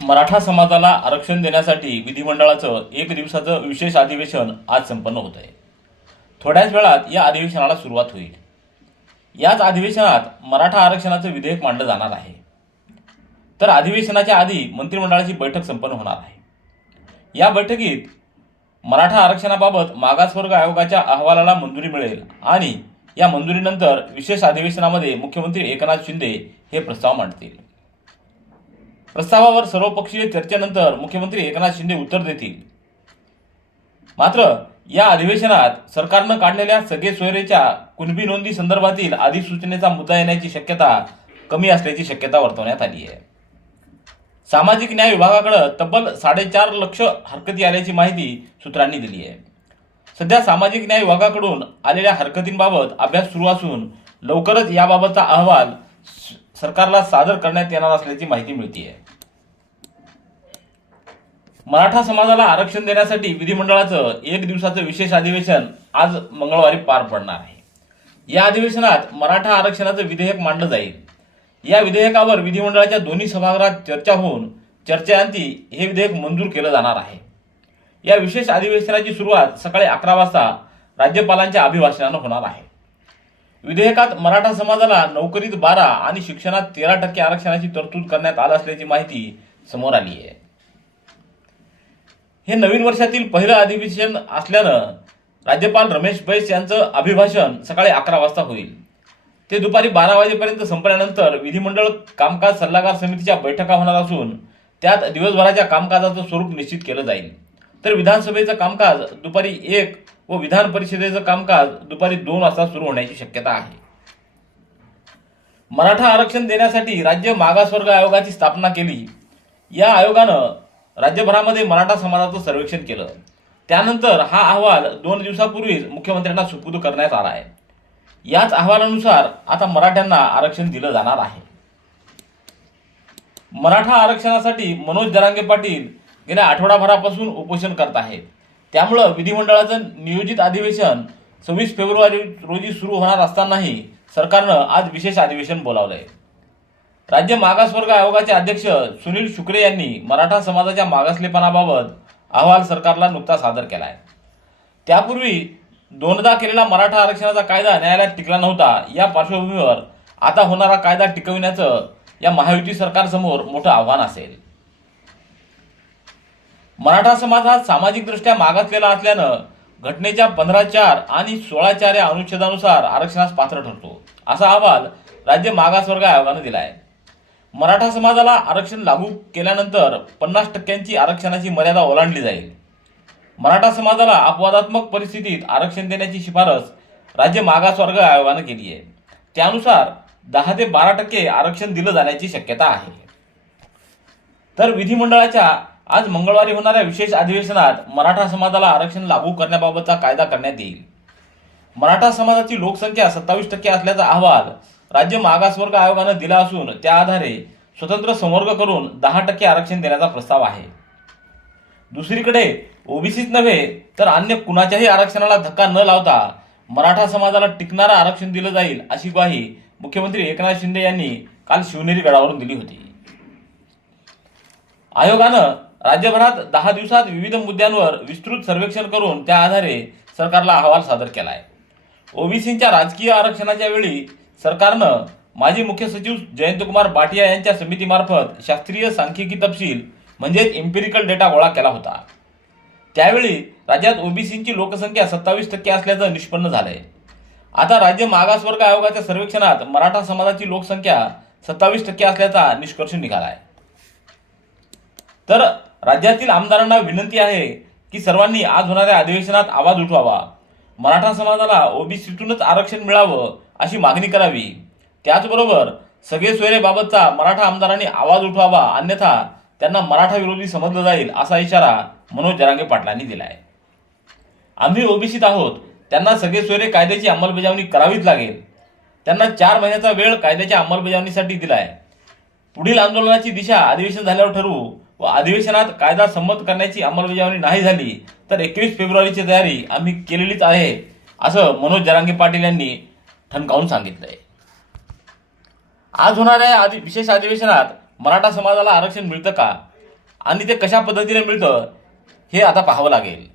मराठा समाजाला आरक्षण देण्यासाठी विधिमंडळाचं एक दिवसाचं विशेष अधिवेशन आज संपन्न होत आहे. थोड्याच वेळात या अधिवेशनाला सुरुवात होईल. याच अधिवेशनात मराठा आरक्षणाचं विधेयक मांडलं जाणार आहे. तर अधिवेशनाच्या आधी मंत्रिमंडळाची बैठक संपन्न होणार आहे. या बैठकीत मराठा आरक्षणाबाबत मागासवर्ग आयोगाच्या अहवालाला मंजुरी मिळेल आणि या मंजुरीनंतर विशेष अधिवेशनामध्ये मुख्यमंत्री एकनाथ शिंदे हे प्रस्ताव मांडतील. प्रस्तावावर सर्वपक्षीय चर्चेनंतर मुख्यमंत्री एकनाथ शिंदे उत्तर देतील. मात्र या अधिवेशनात सरकारनं काढलेल्या सगळे सोयरेच्या कुणबी नोंदी संदर्भातील अधिसूचनेचा मुद्दा येण्याची शक्यता कमी असल्याची शक्यता वर्तवण्यात आली आहे. सामाजिक न्याय विभागाकडे तब्बल साडेचार लक्ष हरकती आल्याची माहिती सूत्रांनी दिली आहे. सध्या सामाजिक न्याय विभागाकडून आलेल्या हरकतींबाबत अभ्यास सुरू असून लवकरच याबाबतचा अहवाल सरकारला सादर करण्यात येणार असल्याची माहिती मिळते आहे मराठा समाजाला आरक्षण देण्यासाठी विधिमंडळाचं एक दिवसाचं विशेष अधिवेशन आज मंगळवारी पार पडणार आहे. या अधिवेशनात मराठा आरक्षणाचं विधेयक मांडलं जाईल. या विधेयकावर विधिमंडळाच्या दोन्ही सभागृहात चर्चा होऊन चर्चेअंती हे विधेयक मंजूर केलं जाणार आहे. या विशेष अधिवेशनाची सुरुवात सकाळी अकरा वाजता राज्यपालांच्या अभिभाषणानं होणार आहे. विधेयकात मराठा समाजाला नोकरीत बारा आणि शिक्षणात तेरा टक्के आरक्षणाची तरतूद करण्यात आलं असल्याची माहिती समोर आली आहे. हे नवीन वर्षातील पहिलं अधिवेशन असल्यानं राज्यपाल रमेश बैस यांचं अभिभाषण सकाळी अकरा वाजता होईल. ते दुपारी बारा वाजेपर्यंत संपल्यानंतर विधिमंडळ कामकाज सल्लागार समितीच्या बैठका होणार असून त्यात दिवसभराच्या कामकाजाचं स्वरूप निश्चित केलं जाईल. तर विधानसभेचं कामकाज दुपारी एक व विधान परिषदेचं कामकाज दुपारी दोन वाजता सुरू होण्याची शक्यता आहे. मराठा आरक्षण देण्यासाठी राज्य मागासवर्ग आयोगाची स्थापना केली. या आयोगानं राज्यभरामध्ये मराठा समाजाचं सर्वेक्षण केलं. त्यानंतर हा अहवाल दोन दिवसापूर्वीच मुख्यमंत्र्यांना सुपूर्द करण्यात आला आहे. याच अहवालानुसार आता मराठ्यांना आरक्षण दिलं जाणार आहे. मराठा आरक्षणासाठी मनोज दरांगे पाटील गेल्या आठवडाभरापासून उपोषण करत आहेत. त्यामुळं विधिमंडळाचं नियोजित अधिवेशन सव्वीस फेब्रुवारी रोजी सुरू होणार असतानाही सरकारनं आज विशेष अधिवेशन बोलावलंय. राज्य मागासवर्ग आयोगाचे अध्यक्ष सुनील शुक्रे यांनी मराठा समाजाच्या मागासलेपणाबाबत अहवाल सरकारला नुकता सादर केला आहे त्यापूर्वी दोनदा केलेला मराठा आरक्षणाचा कायदा न्यायालयात टिकला नव्हता. या पार्श्वभूमीवर आता होणारा कायदा टिकविण्याचं या महायुती सरकारसमोर मोठं आव्हान असेल. मराठा समाज हा सामाजिकदृष्ट्या मागासलेला असल्यानं घटनेच्या पंधरा चार आणि सोळा चार या अनुच्छेदानुसार आरक्षणास पात्र ठरतो. असा अहवाल राज्य मागासवर्ग आयोगानं दिला आहे मराठा समाजाला आरक्षण लागू केल्यानंतर पन्नास टक्क्यांची आरक्षणाची मर्यादा ओलांडली जाईल. मराठा समाजाला अपवादात्मक परिस्थितीत आरक्षण देण्याची शिफारस राज्य मागासवर्ग आयोगानं केली आहे. त्यानुसार दहा ते बारा टक्के आरक्षण दिलं जाण्याची शक्यता आहे. तर विधिमंडळाच्या आज मंगळवारी होणाऱ्या विशेष अधिवेशनात मराठा समाजाला आरक्षण लागू करण्याबाबतचा कायदा करण्यात येईल. मराठा समाजाची लोकसंख्या सत्तावीस टक्के असल्याचा अहवाल राज्य मागासवर्ग आयोगानं दिला असून त्या आधारे स्वतंत्र संवर्ग करून दहा टक्के आरक्षण देण्याचा प्रस्ताव आहे. दुसरीकडे ओबीसीच नव्हे तर अन्य कुणाच्याही आरक्षणाला धक्का न लावता मराठा समाजाला टिकणारं आरक्षण दिलं जाईल अशी ग्वाही मुख्यमंत्री एकनाथ शिंदे यांनी काल शिवनेरी गडावरून दिली होती. आयोगानं राज्यभरात दहा दिवसात विविध मुद्द्यांवर विस्तृत सर्वेक्षण करून त्या आधारे सरकारला अहवाल सादर केला आहे ओबीसींच्या राजकीय आरक्षणाच्या वेळी सरकारनं माजी मुख्य सचिव जयंतकुमार बाटिया यांच्या समितीमार्फत शास्त्रीय सांख्यिकी तपशील म्हणजेच एम्पिरिकल डेटा गोळा केला होता. त्यावेळी राज्यात ओबीसींची लोकसंख्या सत्तावीस टक्के असल्याचं निष्पन्न झालंय. आता राज्य मागासवर्ग आयोगाच्या सर्वेक्षणात मराठा समाजाची लोकसंख्या सत्तावीस टक्के असल्याचा निष्कर्ष निघाला आहे तर राज्यातील आमदारांना विनंती आहे की सर्वांनी आज होणाऱ्या अधिवेशनात आवाज उठवावा. मराठा समाजाला ओबीसीतूनच आरक्षण मिळावं अशी मागणी करावी. त्याचबरोबर सगळे सोयरेबाबतचा मराठा आमदारांनी आवाज उठवावा अन्यथा त्यांना मराठा विरोधी समजलं जाईल असा इशारा मनोज जरांगे पाटलांनी दिला आहे आम्ही ओबीसीत आहोत त्यांना सगळे सोयरे कायद्याची अंमलबजावणी करावीच लागेल. त्यांना चार महिन्याचा वेळ कायद्याच्या अंमलबजावणीसाठी दिलाय. पुढील आंदोलनाची दिशा अधिवेशन झाल्यावर ठरवू व अधिवेशनात कायदा संमत करण्याची अंमलबजावणी नाही झाली तर एकवीस फेब्रुवारीची तयारी आम्ही केलेलीच आहे असं मनोज जरांगे पाटील यांनी ठणकावून सांगितलंय. आज होणाऱ्या अधि विशेष अधिवेशनात मराठा समाजाला आरक्षण मिळतं का? आणि ते कशा पद्धतीने मिळतं हे आता पाहावं लागेल.